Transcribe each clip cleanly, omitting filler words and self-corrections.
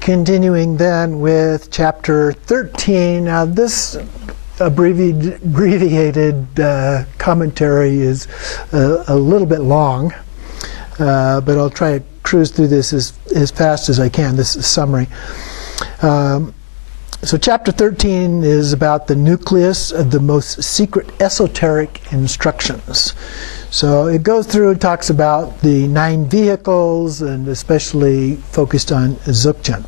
Continuing then with chapter 13. Now this abbreviated commentary is a little bit long, but I'll try to cruise through this as fast as I can. This is a summary. So chapter 13 is about the nucleus of the most secret esoteric instructions. So it goes through and talks about the 9 vehicles, and especially focused on dzogchen.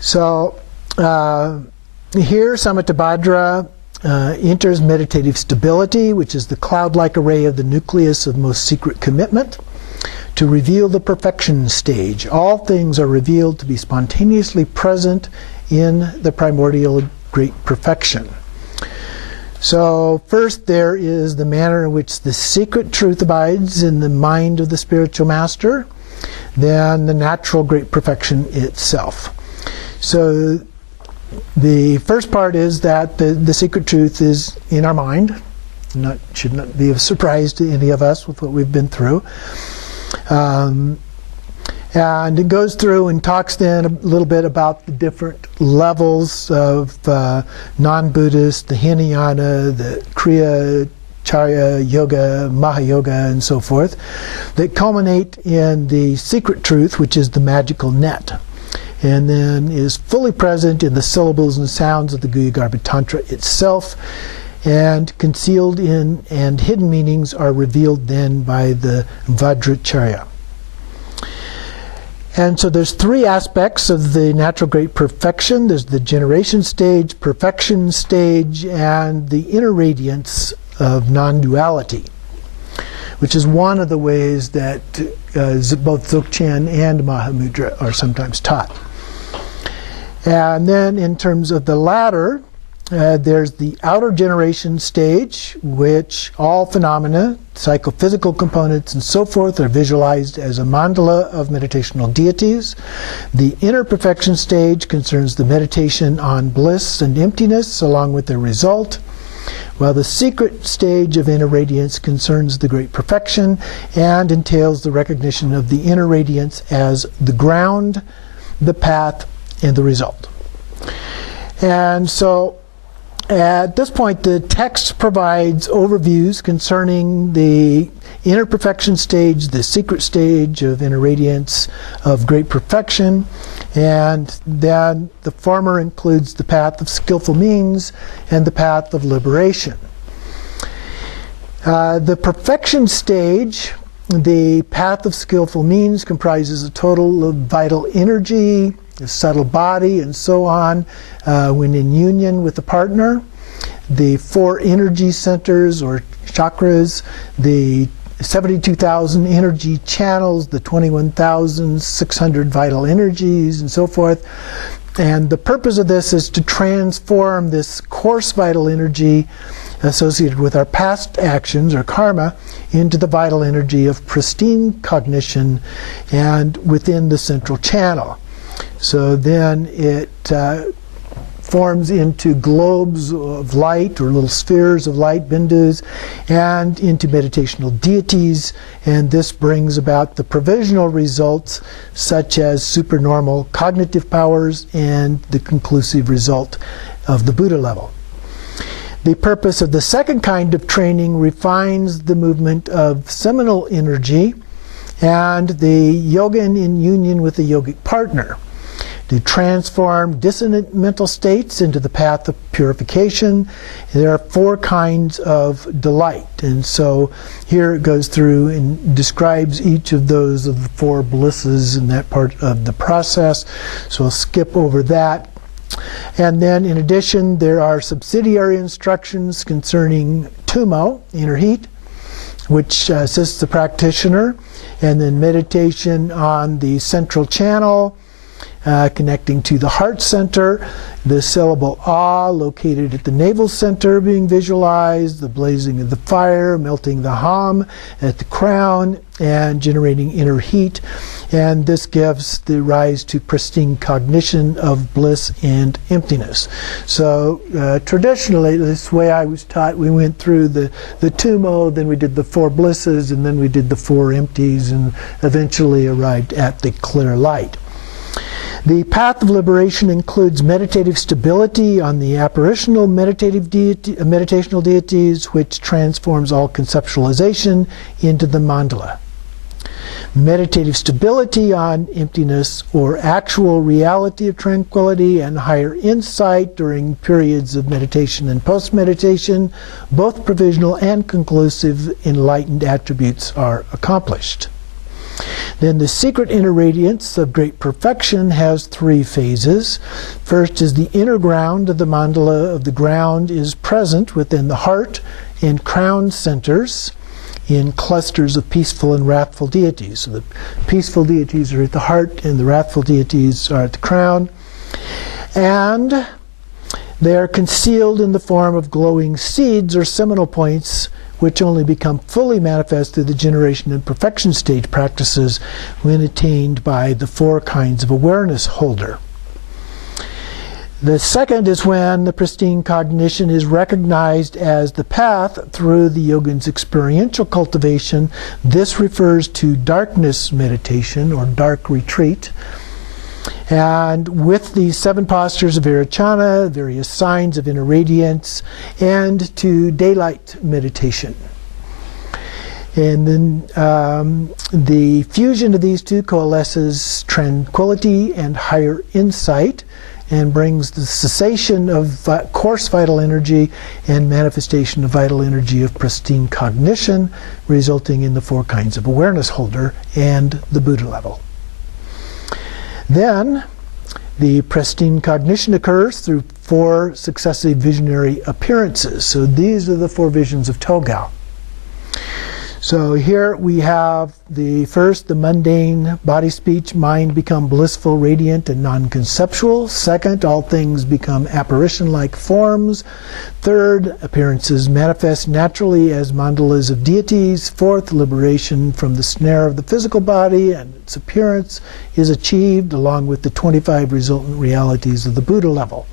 So here Samantabhadra enters meditative stability, which is the cloud-like array of the nucleus of most secret commitment, to reveal the perfection stage. All things are revealed to be spontaneously present in the primordial great perfection. So first there is the manner in which the secret truth abides in the mind of the spiritual master, then the natural great perfection itself. So the first part is that the secret truth is in our mind. Should not be a surprise to any of us with what we've been through. And it goes through and talks then a little bit about the different levels of non-Buddhist, the Hinayana, the Kriya, Charya, Yoga, Mahayoga, and so forth, that culminate in the secret truth, which is the magical net, and then is fully present in the syllables and sounds of the Guhyagarbha Tantra itself, and concealed in and hidden meanings are revealed then by the Vajracharya. And so there's 3 aspects of the natural great perfection. There's the generation stage, perfection stage, and the inner radiance of non-duality, which is one of the ways that both dzogchen and Mahamudra are sometimes taught. And then in terms of the latter, there's the outer generation stage, which all phenomena, psychophysical components and so forth, are visualized as a mandala of meditational deities. The inner perfection stage concerns the meditation on bliss and emptiness along with their result, while the secret stage of inner radiance concerns the great perfection and entails the recognition of the inner radiance as the ground, the path, and the result. And so at this point, the text provides overviews concerning the inner perfection stage, the secret stage of inner radiance of great perfection, and then the former includes the path of skillful means and the path of liberation. The perfection stage, the path of skillful means, comprises a total of vital energy, the subtle body, and so on, when in union with the partner. The 4 energy centers or chakras, the 72,000 energy channels, the 21,600 vital energies, and so forth. And the purpose of this is to transform this coarse vital energy associated with our past actions or karma into the vital energy of pristine cognition and within the central channel. So then it forms into globes of light or little spheres of light, bindus, and into meditational deities, and this brings about the provisional results such as supernormal cognitive powers and the conclusive result of the Buddha level. The purpose of the second kind of training refines the movement of seminal energy and the yogin in union with the yogic partner, to transform dissonant mental states into the path of purification. There are 4 kinds of delight, and so here it goes through and describes each of those of the 4 blisses in that part of the process, so I'll skip over that. And then in addition, there are subsidiary instructions concerning tumo, inner heat, which assists the practitioner, and then meditation on the central channel, connecting to the heart center, the syllable ah located at the navel center being visualized, the blazing of the fire, melting the hum at the crown, and generating inner heat. And this gives the rise to pristine cognition of bliss and emptiness. So traditionally, this way I was taught, we went through the tumo, then we did the 4 blisses, and then we did the 4 empties, and eventually arrived at the clear light. The path of liberation includes meditative stability on the apparitional meditational deities, which transforms all conceptualization into the mandala. Meditative stability on emptiness or actual reality of tranquility and higher insight during periods of meditation and post-meditation, both provisional and conclusive enlightened attributes are accomplished. Then the secret inner radiance of great perfection has 3 phases. First is the inner ground of the mandala of the ground is present within the heart and crown centers in clusters of peaceful and wrathful deities. So the peaceful deities are at the heart and the wrathful deities are at the crown. And they are concealed in the form of glowing seeds or seminal points, which only become fully manifest through the generation and perfection stage practices when attained by the 4 kinds of awareness holder. The second is when the pristine cognition is recognized as the path through the yogin's experiential cultivation. This refers to darkness meditation or dark retreat. And with the 7 postures of Virachana, various signs of inner radiance, and to daylight meditation. And then the fusion of these 2 coalesces tranquility and higher insight, and brings the cessation of coarse vital energy and manifestation of vital energy of pristine cognition, resulting in the 4 kinds of awareness holder and the Buddha level. Then the pristine cognition occurs through 4 successive visionary appearances. So these are the 4 visions of Togao. So here we have the first, the mundane body, speech, mind become blissful, radiant, and non-conceptual. Second, all things become apparition-like forms. Third, appearances manifest naturally as mandalas of deities. Fourth, liberation from the snare of the physical body and its appearance is achieved along with the 25 resultant realities of the Buddha level.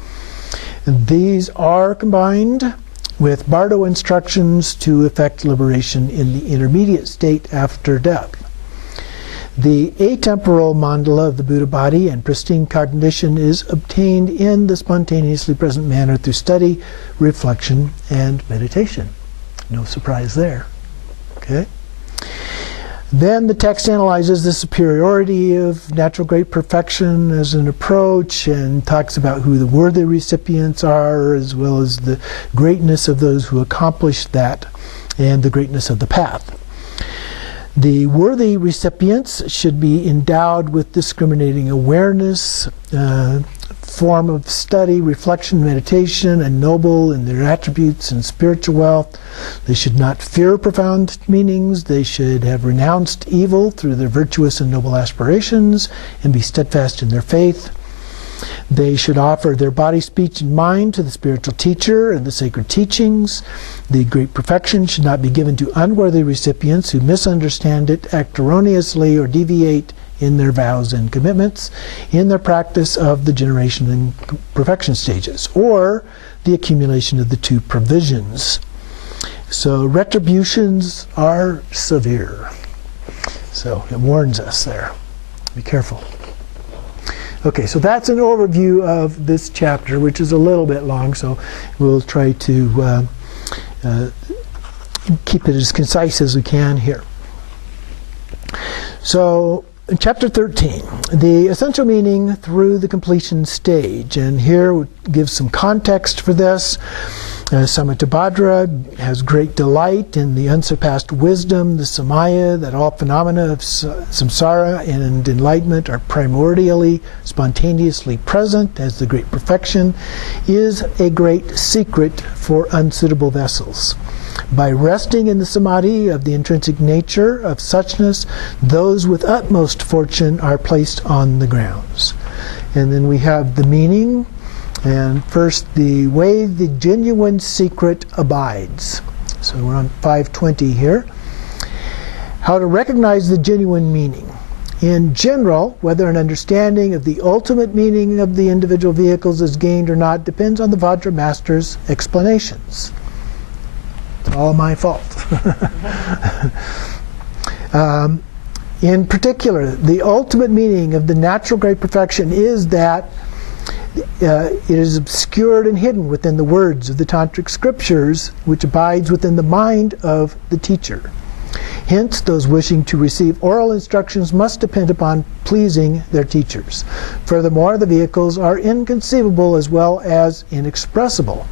And these are combined with Bardo instructions to effect liberation in the intermediate state after death. The atemporal mandala of the Buddha body and pristine cognition is obtained in the spontaneously present manner through study, reflection, and meditation. No surprise there. Okay? Then the text analyzes the superiority of natural great perfection as an approach and talks about who the worthy recipients are, as well as the greatness of those who accomplish that and the greatness of the path. The worthy recipients should be endowed with discriminating awareness, form of study, reflection, meditation, and noble in their attributes and spiritual wealth. They should not fear profound meanings. They should have renounced evil through their virtuous and noble aspirations and be steadfast in their faith. They should offer their body, speech, and mind to the spiritual teacher and the sacred teachings. The great perfection should not be given to unworthy recipients who misunderstand it, act erroneously, or deviate in their vows and commitments, in their practice of the generation and perfection stages, or the accumulation of the 2 provisions. So retributions are severe. So it warns us there. Be careful. Okay, so that's an overview of this chapter, which is a little bit long, so we'll try to keep it as concise as we can here. So, in Chapter 13, the essential meaning through the completion stage. And here we'll give some context for this. Samattabhadra has great delight in the unsurpassed wisdom, the samaya, that all phenomena of samsara and enlightenment are primordially, spontaneously present as the great perfection, is a great secret for unsuitable vessels. By resting in the samadhi of the intrinsic nature of suchness, those with utmost fortune are placed on the grounds. And then we have the meaning. And first, the way the genuine secret abides. So we're on 520 here. How to recognize the genuine meaning. In general, whether an understanding of the ultimate meaning of the individual vehicles is gained or not depends on the Vajra master's explanations. It's all my fault. In particular, the ultimate meaning of the natural great perfection is that it is obscured and hidden within the words of the tantric scriptures, which abides within the mind of the teacher. Hence, those wishing to receive oral instructions must depend upon pleasing their teachers. Furthermore, the vehicles are inconceivable as well as inexpressible.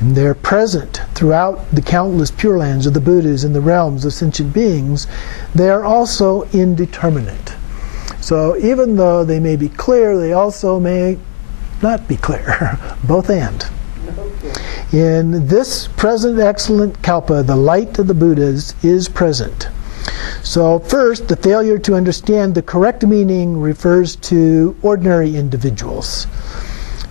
And they're present throughout the countless Pure Lands of the Buddhas and the realms of sentient beings. They are also indeterminate. So even though they may be clear, they also may not be clear. Both and. In this present excellent Kalpa, the light of the Buddhas is present. So first, the failure to understand the correct meaning refers to ordinary individuals.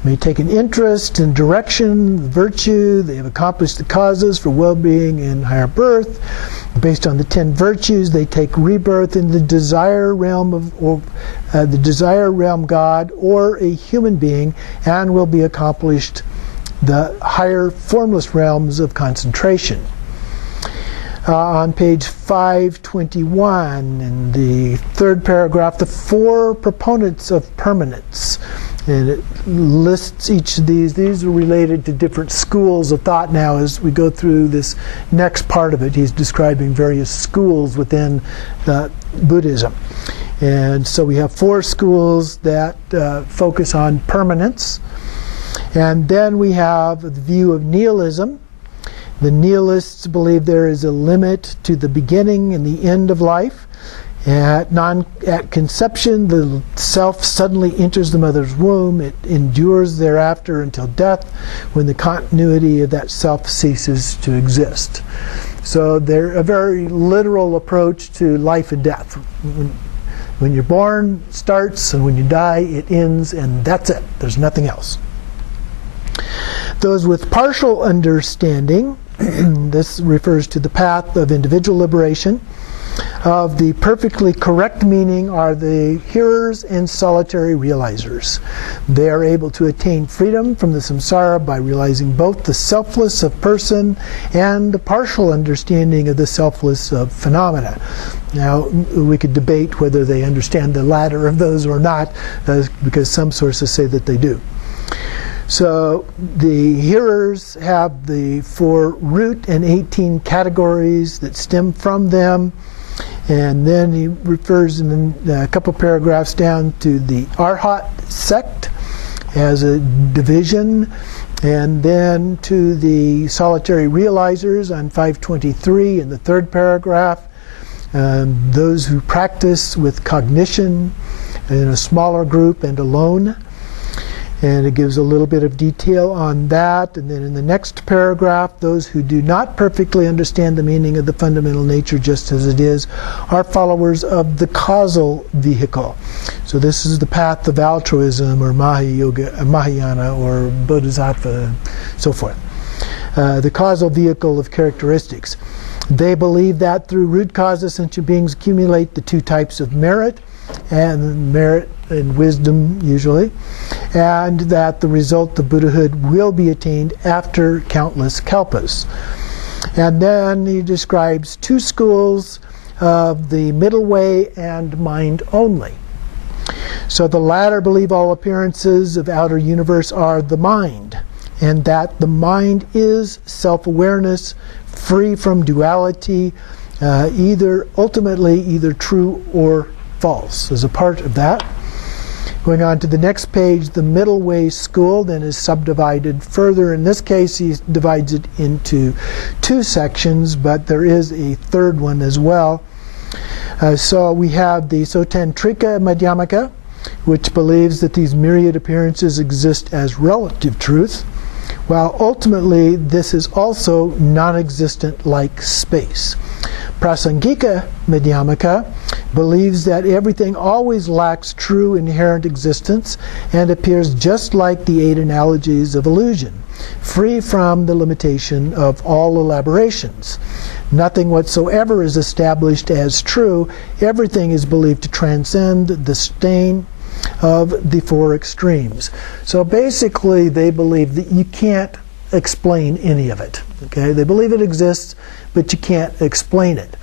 May take an interest in direction, virtue, they have accomplished the causes for well-being in higher birth. Based on the 10 virtues, they take rebirth in the desire realm the desire realm God or a human being, and will be accomplished the higher formless realms of concentration. On page 521, in the third paragraph, the 4 proponents of permanence. And it lists each of these. These are related to different schools of thought now as we go through this next part of it. He's describing various schools within Buddhism. And so we have 4 schools that focus on permanence. And then we have the view of nihilism. The nihilists believe there is a limit to the beginning and the end of life. At conception, the self suddenly enters the mother's womb. It endures thereafter until death, when the continuity of that self ceases to exist. So they're a very literal approach to life and death. When you're born, it starts, and when you die, it ends, and that's it. There's nothing else. Those with partial understanding, this refers to the path of individual liberation, of the perfectly correct meaning, are the hearers and solitary realizers. They are able to attain freedom from the samsara by realizing both the selfless of person and the partial understanding of the selfless of phenomena. Now, we could debate whether they understand the latter of those or not, because some sources say that they do. So the hearers have the 4 root and 18 categories that stem from them. And then he refers in a couple paragraphs down to the Arhat sect as a division, and then to the solitary realizers on 523 in the 3rd paragraph, those who practice with cognition in a smaller group and alone. And it gives a little bit of detail on that. And then in the next paragraph, those who do not perfectly understand the meaning of the fundamental nature just as it is are followers of the causal vehicle. So this is the path of altruism, or Mahayana, or Bodhisattva, so forth. The causal vehicle of characteristics. They believe that through root causes, sentient beings accumulate the 2 types of merit and wisdom, usually, and that the result of Buddhahood will be attained after countless kalpas. And then he describes 2 schools of the middle way and mind only. So the latter believe all appearances of outer universe are the mind, and that the mind is self-awareness, free from duality, ultimately either true or false as a part of that. Going on to the next page, the middle way school then is subdivided further. In this case, he divides it into 2 sections, but there is a 3rd one as well. So we have the Sotantrika Madhyamaka, which believes that these myriad appearances exist as relative truth, while ultimately this is also non-existent like space. Prasangika Madhyamaka believes that everything always lacks true inherent existence and appears just like the 8 analogies of illusion, free from the limitation of all elaborations. Nothing whatsoever is established as true. Everything is believed to transcend the stain of the 4 extremes. So basically they believe that you can't explain any of it. Okay? They believe it exists, but you can't explain it.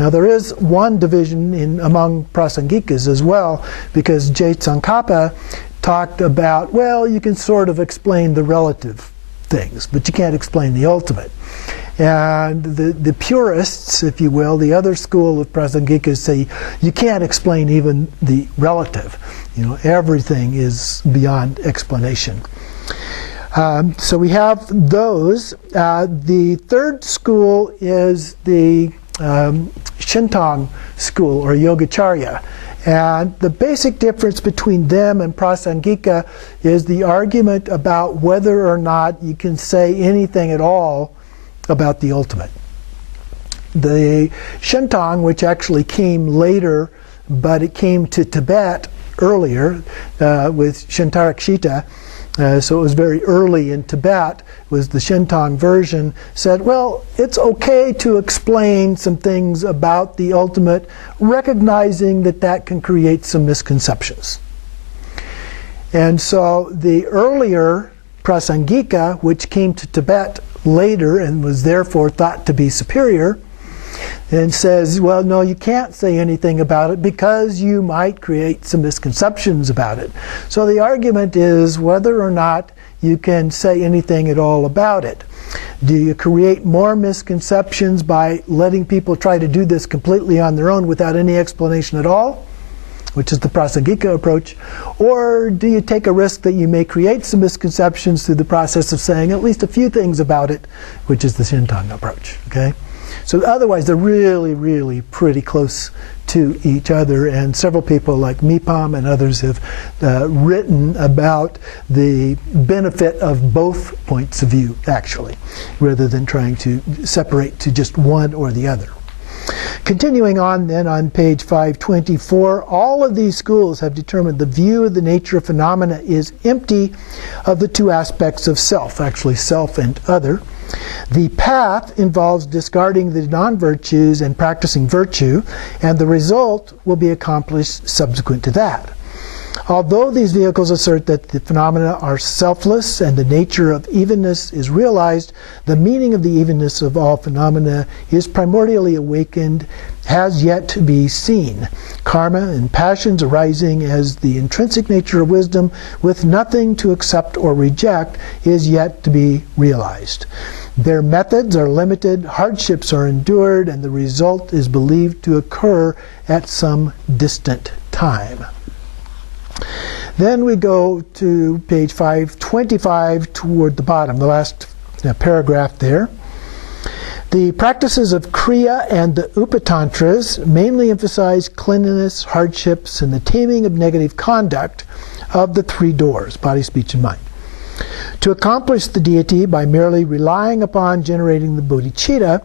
Now there is one division among Prasangikas as well, because Je Tsongkhapa talked about, well, you can sort of explain the relative things, but you can't explain the ultimate. And the purists, if you will, the other school of Prasangikas say you can't explain even the relative. Everything is beyond explanation. So we have those. The third school is the Shintong school, or Yogacharya. And the basic difference between them and Prasangika is the argument about whether or not you can say anything at all about the ultimate. The Shintong, which actually came later, but it came to Tibet earlier with Shintarakshita, so it was very early in Tibet, was the Shintong version, said, well, it's okay to explain some things about the ultimate, recognizing that that can create some misconceptions. And so the earlier Prasangika, which came to Tibet later and was therefore thought to be superior, and says, well, no, you can't say anything about it because you might create some misconceptions about it. So the argument is whether or not you can say anything at all about it. Do you create more misconceptions by letting people try to do this completely on their own without any explanation at all, which is the Prasangika approach, or do you take a risk that you may create some misconceptions through the process of saying at least a few things about it, which is the Shintong approach, okay? So otherwise, they're really, really pretty close to each other, and several people like Mipam and others have written about the benefit of both points of view, actually, rather than trying to separate to just one or the other. Continuing on then on page 524, all of these schools have determined the view of the nature of phenomena is empty of the two aspects of self, actually self and other. The path involves discarding the non-virtues and practicing virtue, and the result will be accomplished subsequent to that. Although these vehicles assert that the phenomena are selfless and the nature of evenness is realized, the meaning of the evenness of all phenomena is primordially awakened, has yet to be seen. Karma and passions arising as the intrinsic nature of wisdom, with nothing to accept or reject, is yet to be realized. Their methods are limited, hardships are endured, and the result is believed to occur at some distant time. Then we go to page 525 toward the bottom, the last paragraph there. The practices of Kriya and the Upatantras mainly emphasize cleanliness, hardships, and the taming of negative conduct of the three doors, body, speech, and mind. To accomplish the deity by merely relying upon generating the bodhicitta,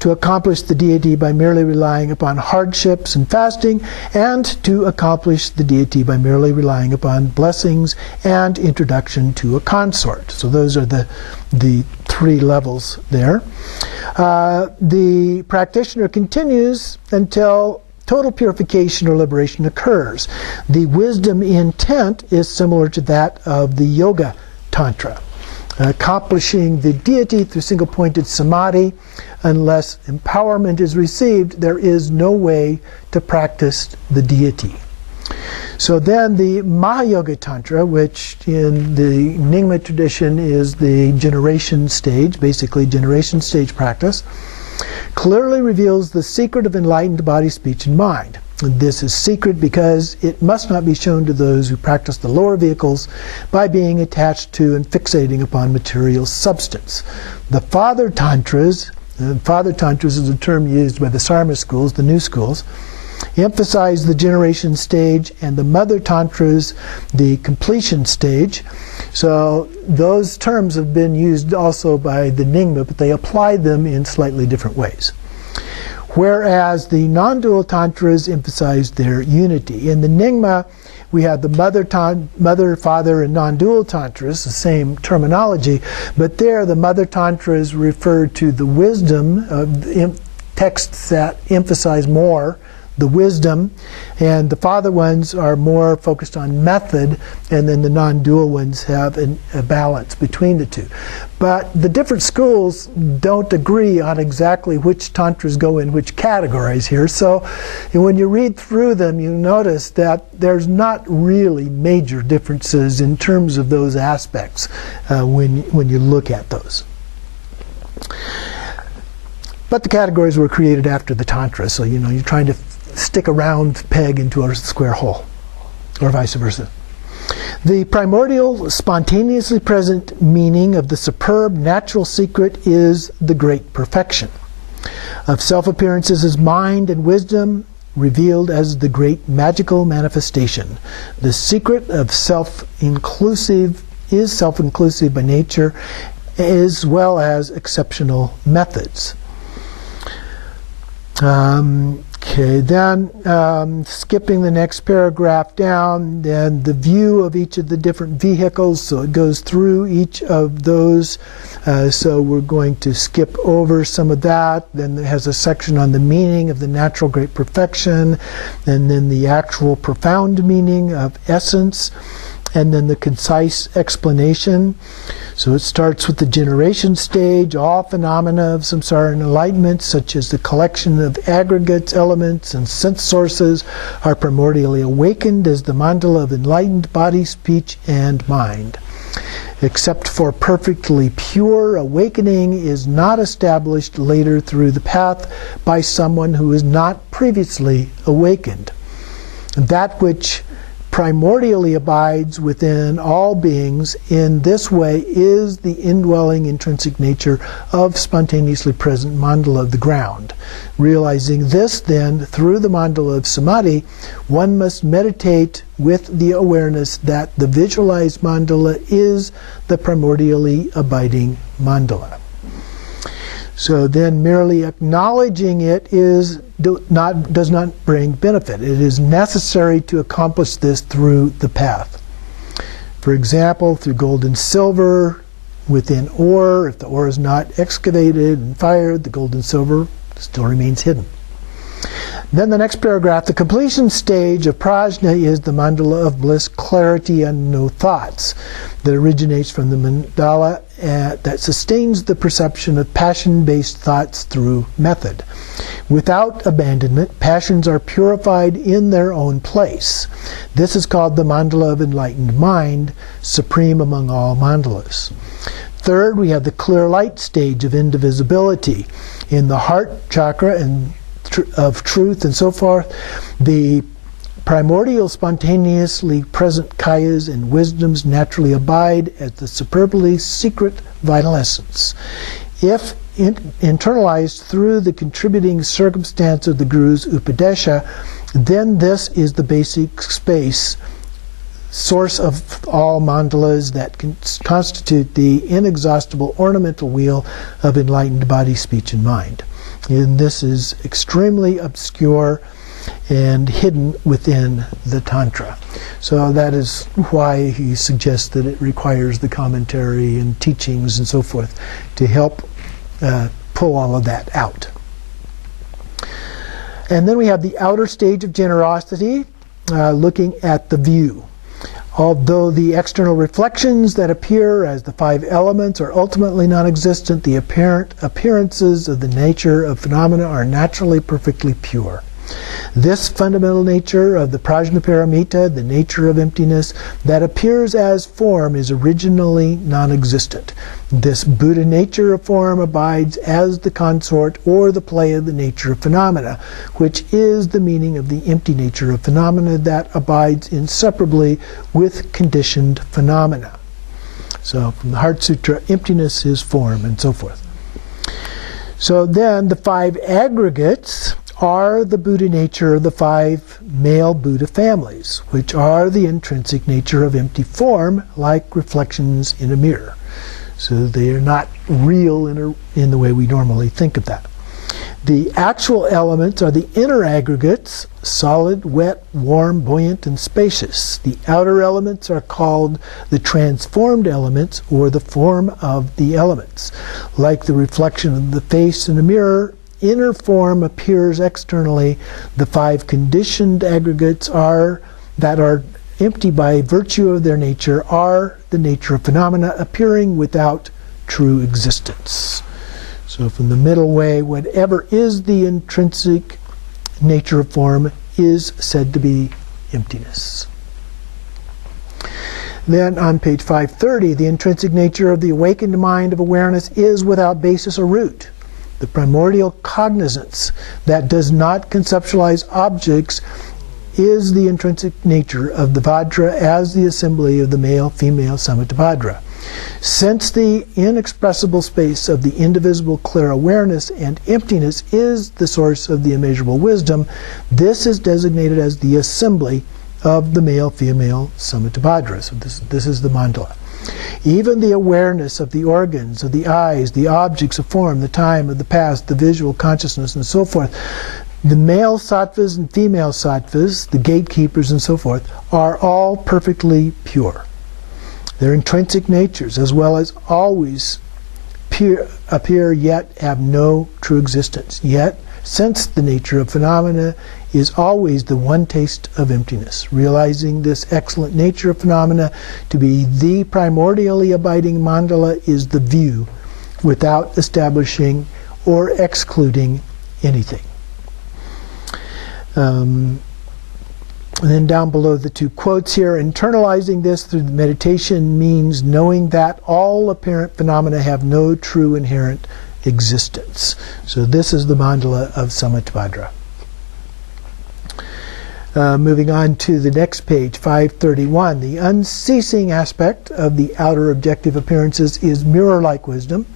to accomplish the deity by merely relying upon hardships and fasting, and to accomplish the deity by merely relying upon blessings and introduction to a consort. So those are the three levels there. The practitioner continues until total purification or liberation occurs. The wisdom intent is similar to that of the Yoga Tantra. Accomplishing the deity through single-pointed samadhi, unless empowerment is received, there is no way to practice the deity. So then the Mahayoga Tantra, which in the Nyingma tradition is the generation stage, basically generation stage practice, clearly reveals the secret of enlightened body, speech, and mind. This is secret because it must not be shown to those who practice the lower vehicles by being attached to and fixating upon material substance. The Father Tantras, and Father Tantras is a term used by the Sarma schools, the new schools, emphasize the generation stage, and the Mother Tantras, the completion stage. So those terms have been used also by the Nyingma, but they apply them in slightly different ways. Whereas the non-dual tantras emphasize their unity. In the Nyingma, we have the mother, father, and non-dual tantras, the same terminology, but there the mother tantras refer to the wisdom of texts that emphasize more the wisdom, and the father ones are more focused on method, and then the non-dual ones have a balance between the two. But the different schools don't agree on exactly which tantras go in which categories here. So when you read through them, you notice that there's not really major differences in terms of those aspects when you look at those. But the categories were created after the Tantra, so you're trying to stick a round peg into a square hole, or vice versa. The primordial, spontaneously present meaning of the superb natural secret is the great perfection of self-appearances as mind and wisdom, revealed as the great magical manifestation. The secret of self-inclusive is self-inclusive by nature, as well as exceptional methods. Okay, then skipping the next paragraph down, then the view of each of the different vehicles, so it goes through each of those. So we're going to skip over some of that. Then it has a section on the meaning of the natural great perfection, and then the actual profound meaning of essence, and then the concise explanation. So it starts with the generation stage. All phenomena of samsara and enlightenment, such as the collection of aggregates, elements, and sense sources, are primordially awakened as the mandala of enlightened body, speech, and mind. Except for perfectly pure, awakening is not established later through the path by someone who is not previously awakened. That which primordially abides within all beings in this way is the indwelling intrinsic nature of spontaneously present mandala of the ground. Realizing this, then, through the mandala of samadhi, one must meditate with the awareness that the visualized mandala is the primordially abiding mandala. So then merely acknowledging it does not bring benefit. It is necessary to accomplish this through the path. For example, through gold and silver within ore, if the ore is not excavated and fired, the gold and silver still remains hidden. Then the next paragraph, the completion stage of prajna is the mandala of bliss, clarity, and no thoughts, that originates from the mandala that sustains the perception of passion-based thoughts through method. Without abandonment, passions are purified in their own place. This is called the mandala of enlightened mind, supreme among all mandalas. Third, we have the clear light stage of indivisibility. In the heart chakra and of truth and so forth, the primordial spontaneously present kayas and wisdoms naturally abide as the superbly secret vital essence. If internalized through the contributing circumstance of the Guru's upadesha, then this is the basic space, source of all mandalas that constitute the inexhaustible ornamental wheel of enlightened body, speech, and mind. And this is extremely obscure and hidden within the Tantra. So that is why he suggests that it requires the commentary and teachings and so forth to help pull all of that out. And then we have the outer stage of generosity, looking at the view. Although the external reflections that appear as the five elements are ultimately non-existent, the apparent appearances of the nature of phenomena are naturally perfectly pure. This fundamental nature of the prajnaparamita, the nature of emptiness, that appears as form is originally non-existent. This Buddha nature of form abides as the consort or the play of the nature of phenomena, which is the meaning of the empty nature of phenomena that abides inseparably with conditioned phenomena. So from the Heart Sutra, emptiness is form and so forth. So then the five aggregates are the Buddha nature of the five male Buddha families, which are the intrinsic nature of empty form, like reflections in a mirror. So they are not real in the way we normally think of that. The actual elements are the inner aggregates, solid, wet, warm, buoyant, and spacious. The outer elements are called the transformed elements, or the form of the elements. Like the reflection of the face in a mirror, inner form appears externally, the 5 conditioned aggregates that are empty by virtue of their nature are the nature of phenomena appearing without true existence. So from the middle way, whatever is the intrinsic nature of form is said to be emptiness. Then on page 530, the intrinsic nature of the awakened mind of awareness is without basis or root. The primordial cognizance that does not conceptualize objects is the intrinsic nature of the Vajra as the assembly of the male-female Samatavajra. Since the inexpressible space of the indivisible clear awareness and emptiness is the source of the immeasurable wisdom, this is designated as the assembly of the male-female Samatavajra. So this is the mandala. Even the awareness of the organs, of the eyes, the objects of form, the time, of the past, the visual consciousness, and so forth, the male sattvas and female sattvas, the gatekeepers and so forth, are all perfectly pure. Their intrinsic natures, as well as always appear yet have no true existence. Yet, since the nature of phenomena is always the one taste of emptiness, realizing this excellent nature of phenomena to be the primordially abiding mandala is the view without establishing or excluding anything. And then down below the 2 quotes here, internalizing this through the meditation means knowing that all apparent phenomena have no true inherent existence. So this is the mandala of Samatavajra. Moving on to the next page, 531. The unceasing aspect of the outer objective appearances is mirror-like wisdom.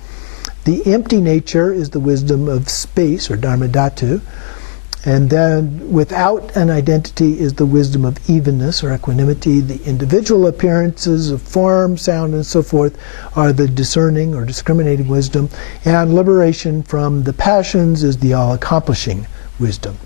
The empty nature is the wisdom of space, or dharmadhatu. And then without an identity is the wisdom of evenness or equanimity. The individual appearances of form, sound, and so forth are the discerning or discriminating wisdom. And liberation from the passions is the all-accomplishing wisdom.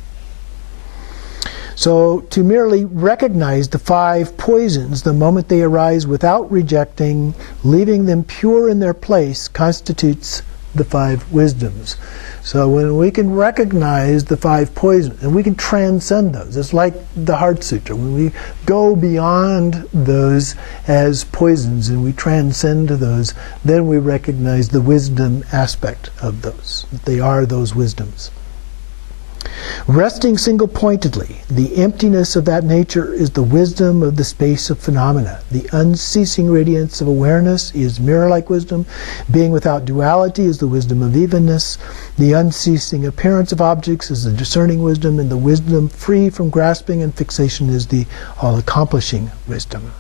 So to merely recognize the 5 poisons the moment they arise without rejecting, leaving them pure in their place, constitutes the 5 wisdoms. So when we can recognize the 5 poisons, and we can transcend those, it's like the Heart Sutra. When we go beyond those as poisons and we transcend those, then we recognize the wisdom aspect of those, that they are those wisdoms. Resting single-pointedly, the emptiness of that nature is the wisdom of the space of phenomena. The unceasing radiance of awareness is mirror-like wisdom. Being without duality is the wisdom of evenness. The unceasing appearance of objects is the discerning wisdom, and the wisdom free from grasping and fixation is the all-accomplishing wisdom.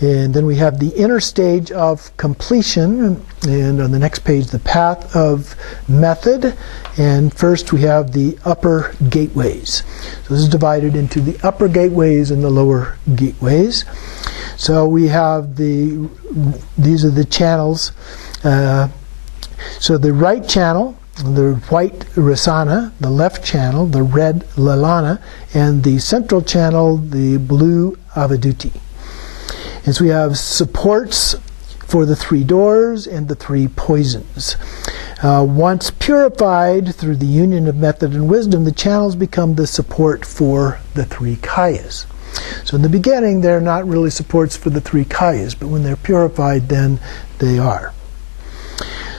And then we have the inner stage of completion, and on the next page, the path of method. And first we have the upper gateways. So this is divided into the upper gateways and the lower gateways. So we have these are the channels. So the right channel, the white rasana, the left channel, the red lalana, and the central channel, the blue avaduti. And so we have supports for the 3 doors and the 3 poisons. Once purified through the union of method and wisdom, the channels become the support for the 3 kayas. So in the beginning, they're not really supports for the 3 kayas, but when they're purified, then they are.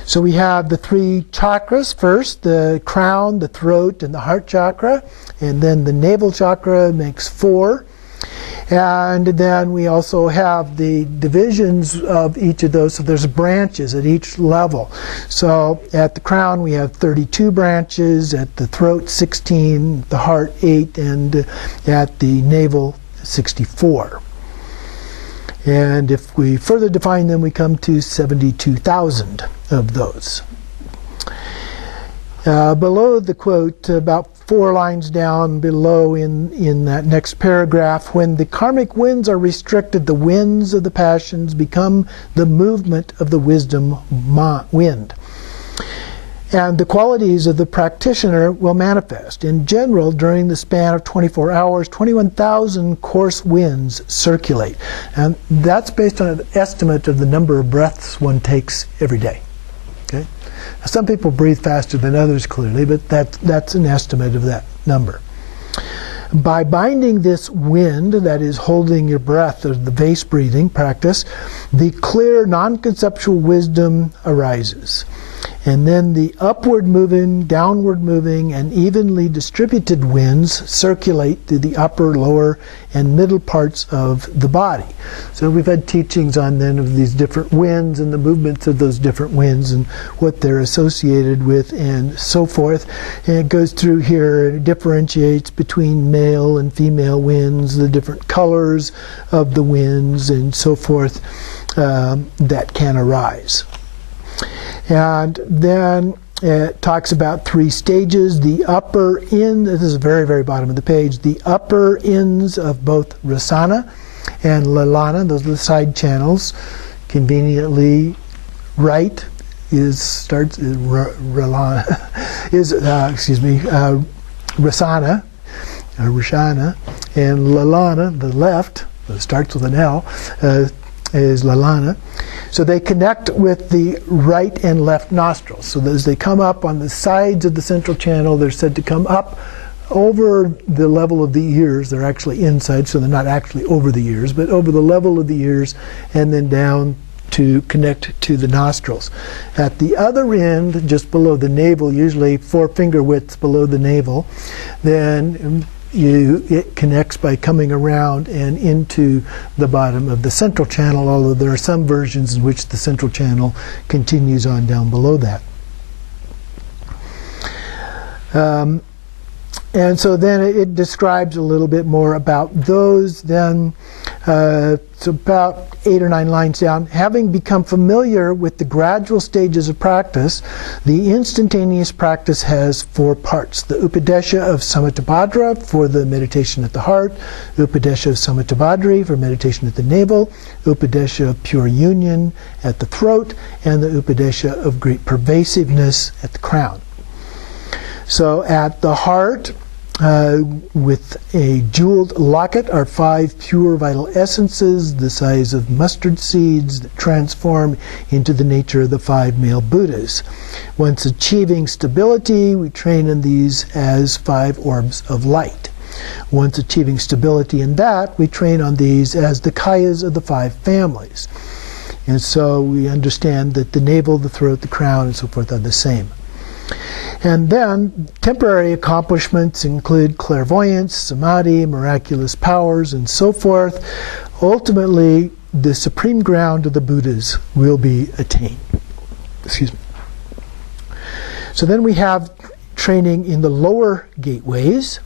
So we have the 3 chakras first, the crown, the throat, and the heart chakra. And then the navel chakra makes 4. And then we also have the divisions of each of those. So there's branches at each level. So at the crown we have 32 branches, at the throat 16, the heart 8, and at the navel 64. And if we further define them, we come to 72,000 of those. Below the quote, about 4 lines down below in that next paragraph, when the karmic winds are restricted, the winds of the passions become the movement of the wisdom wind. And the qualities of the practitioner will manifest. In general, during the span of 24 hours, 21,000 coarse winds circulate. And that's based on an estimate of the number of breaths one takes every day. Okay? Some people breathe faster than others, clearly, but that's an estimate of that number. By binding this wind, that is holding your breath, or the vase breathing practice, the clear non-conceptual wisdom arises. And then the upward moving, downward moving, and evenly distributed winds circulate through the upper, lower, and middle parts of the body. So we've had teachings on then of these different winds and the movements of those different winds and what they're associated with and so forth. And it goes through here and it differentiates between male and female winds, the different colors of the winds and so forth that can arise. And then it talks about 3 stages. The upper end, this is the very, very bottom of the page, the upper ends of both Rasana and Lalana, those are the side channels. Conveniently, right starts Rasana, and Lalana, the left, that starts with an L, is Lalana. So they connect with the right and left nostrils. So as they come up on the sides of the central channel, they're said to come up over the level of the ears. They're actually inside, so they're not actually over the ears, but over the level of the ears and then down to connect to the nostrils. At the other end, just below the navel, usually 4 finger widths below the navel, then it connects by coming around and into the bottom of the central channel, although there are some versions in which the central channel continues on down below that. And so then it describes a little bit more about those. Then it's about 8 or 9 lines down. Having become familiar with the gradual stages of practice, the instantaneous practice has 4 parts. The upadesha of samattabhadra for the meditation at the heart, upadesha of samattabhadri for meditation at the navel, upadesha of pure union at the throat, and the upadesha of great pervasiveness at the crown. So at the heart, with a jeweled locket, are 5 pure vital essences the size of mustard seeds that transform into the nature of the 5 male Buddhas. Once achieving stability, we train in these as 5 orbs of light. Once achieving stability in that, we train on these as the kayas of the 5 families. And so we understand that the navel, the throat, the crown, and so forth are the same. And then temporary accomplishments include clairvoyance, samadhi, miraculous powers, and so forth. Ultimately, the supreme ground of the Buddhas will be attained. Excuse me. So then we have training in the lower gateways.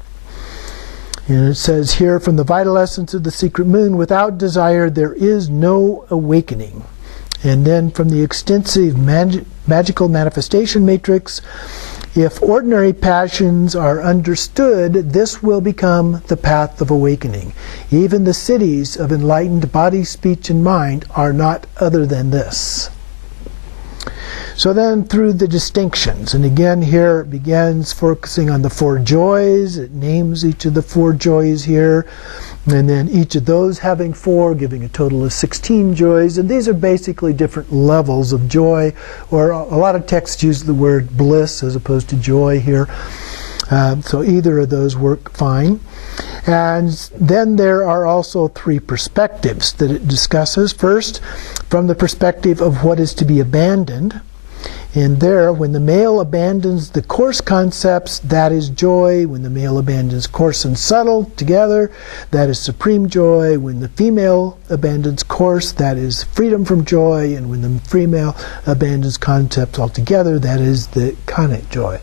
And it says here, from the vital essence of the secret moon, without desire there is no awakening. And then from the extensive magical manifestation matrix, if ordinary passions are understood, this will become the path of awakening. Even the cities of enlightened body, speech, and mind are not other than this. So then through the distinctions, and again here it begins focusing on the 4 joys. It names each of the 4 joys here. And then each of those having 4, giving a total of 16 joys. And these are basically different levels of joy, or a lot of texts use the word bliss as opposed to joy here. So either of those work fine. And then there are also 3 perspectives that it discusses. First, from the perspective of what is to be abandoned. And there, when the male abandons the coarse concepts, that is joy. When the male abandons coarse and subtle together, that is supreme joy. When the female abandons coarse, that is freedom from joy. And when the female abandons concepts altogether, that is the khanate joy.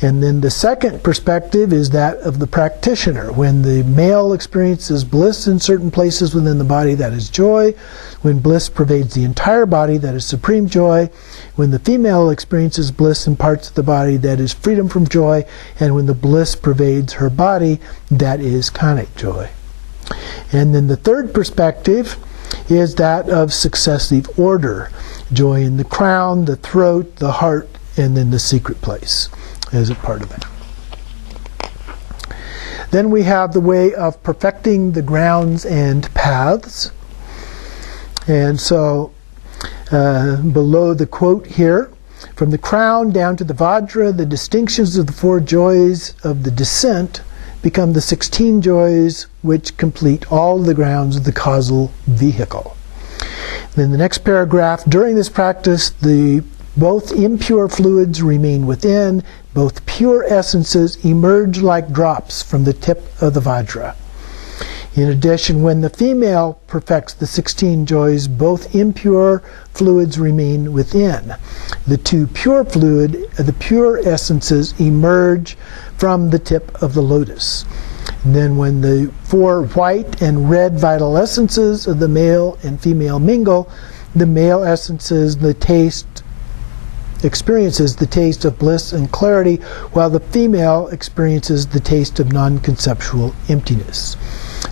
And then the second perspective is that of the practitioner. When the male experiences bliss in certain places within the body, that is joy. When bliss pervades the entire body, that is supreme joy. When the female experiences bliss in parts of the body, that is freedom from joy. And when the bliss pervades her body, that is khanate joy. And then the third perspective is that of successive order. Joy in the crown, the throat, the heart, and then the secret place as a part of that. Then we have the way of perfecting the grounds and paths. And so below the quote here, From the crown down to the Vajra, the distinctions of the 4 joys of the descent become the 16 joys which complete all the grounds of the causal vehicle. Then the next paragraph, during this practice, both impure fluids remain within, both pure essences emerge like drops from the tip of the Vajra. In addition, when the female perfects the 16 joys, both impure fluids remain within. The 2 pure essences emerge from the tip of the lotus. And then when the 4 white and red vital essences of the male and female mingle, the male experiences the taste of bliss and clarity, while the female experiences the taste of non-conceptual emptiness.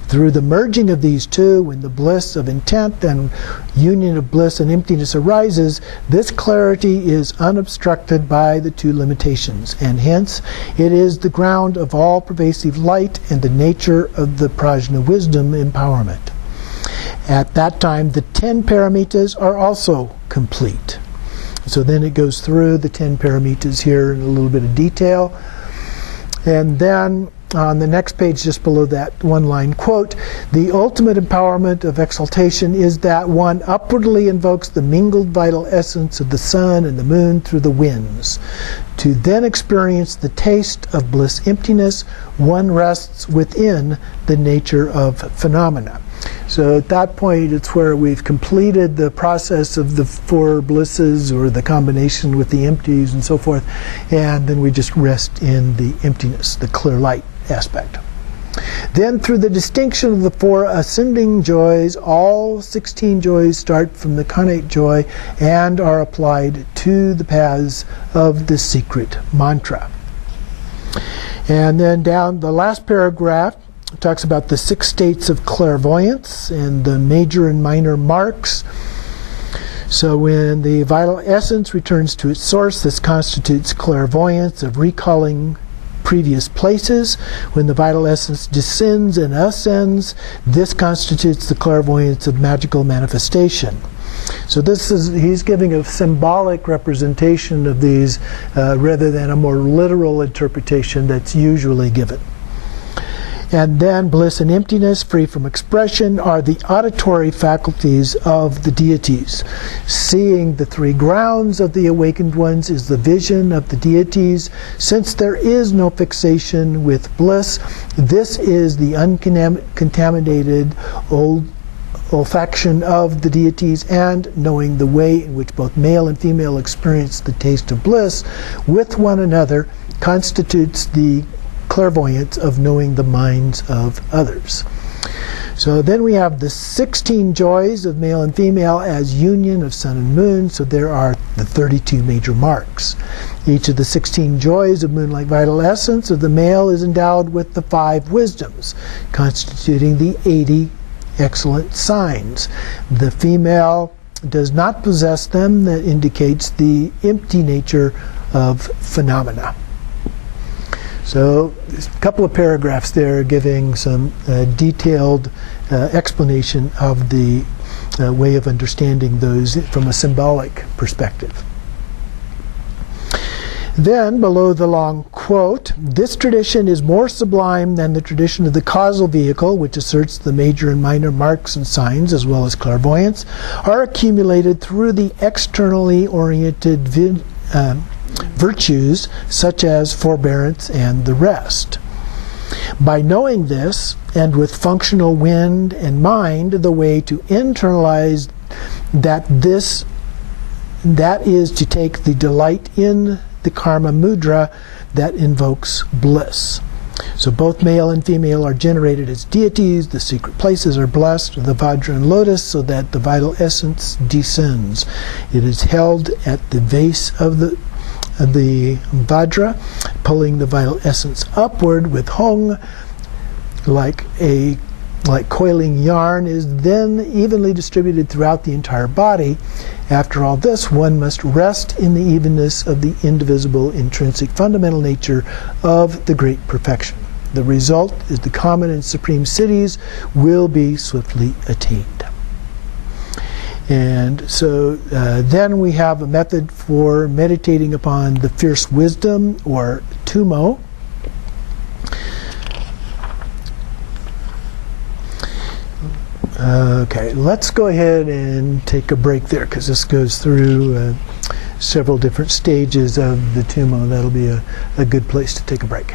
Through the merging of these 2, when the bliss of intent and union of bliss and emptiness arises, this clarity is unobstructed by the 2 limitations, and hence it is the ground of all pervasive light and the nature of the prajna wisdom empowerment. At that time, the 10 paramitas are also complete. So then it goes through the 10 paramitas here in a little bit of detail. And then on the next page, just below that one-line quote, the ultimate empowerment of exaltation is that one upwardly invokes the mingled vital essence of the sun and the moon through the winds. To then experience the taste of bliss emptiness, one rests within the nature of phenomena. So at that point, it's where we've completed the process of the 4 blisses, or the combination with the empties and so forth, and then we just rest in the emptiness, the clear light aspect. Then through the distinction of the 4 ascending joys, all 16 joys start from the connate joy and are applied to the paths of the secret mantra. And then down the last paragraph talks about the 6 states of clairvoyance and the major and minor marks. So when the vital essence returns to its source, this constitutes clairvoyance of recalling previous places. When the vital essence descends and ascends, this constitutes the clairvoyance of magical manifestation. So he's giving a symbolic representation of these rather than a more literal interpretation that's usually given. And then bliss and emptiness, free from expression, are the auditory faculties of the deities. Seeing the 3 grounds of the awakened ones is the vision of the deities. Since there is no fixation with bliss, this is the uncontaminated olfaction of the deities, and knowing the way in which both male and female experience the taste of bliss with one another constitutes the clairvoyance of knowing the minds of others. So then we have the 16 joys of male and female as union of sun and moon, so there are the 32 major marks. Each of the 16 joys of moonlight vital essence of the male is endowed with the 5 wisdoms, constituting the 80 excellent signs. The female does not possess them. That indicates the empty nature of phenomena. So there's a couple of paragraphs there giving some detailed explanation of the way of understanding those from a symbolic perspective. Then, below the long quote, this tradition is more sublime than the tradition of the causal vehicle, which asserts the major and minor marks and signs, as well as clairvoyance, are accumulated through the externally oriented virtues such as forbearance and the rest. By knowing this, and with functional wind and mind, the way to internalize that is to take the delight in the karma mudra that invokes bliss. So both male and female are generated as deities, the secret places are blessed with the Vajra and lotus so that the vital essence descends. It is held at the base of the Vajra, pulling the vital essence upward with hung, like coiling yarn, is then evenly distributed throughout the entire body. After all this, one must rest in the evenness of the indivisible, intrinsic, fundamental nature of the great perfection. The result is the common and supreme cities will be swiftly attained. And so then we have a method for meditating upon the fierce wisdom, or tumo. Okay, let's go ahead and take a break there, because this goes through several different stages of the tumo. That'll be a good place to take a break.